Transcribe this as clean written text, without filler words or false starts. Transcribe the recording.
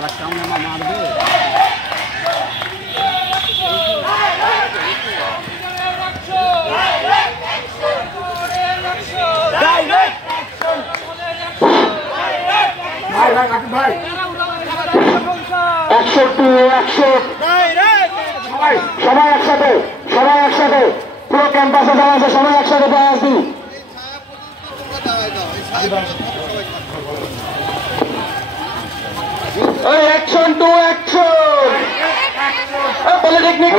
আর একটা মারবে ভাই 100 সবাই একসাথে পুরো ক্যাম্পাসে যারা আছে সবাই একসাথে প্রয়াস দিই। Action to action polytechnic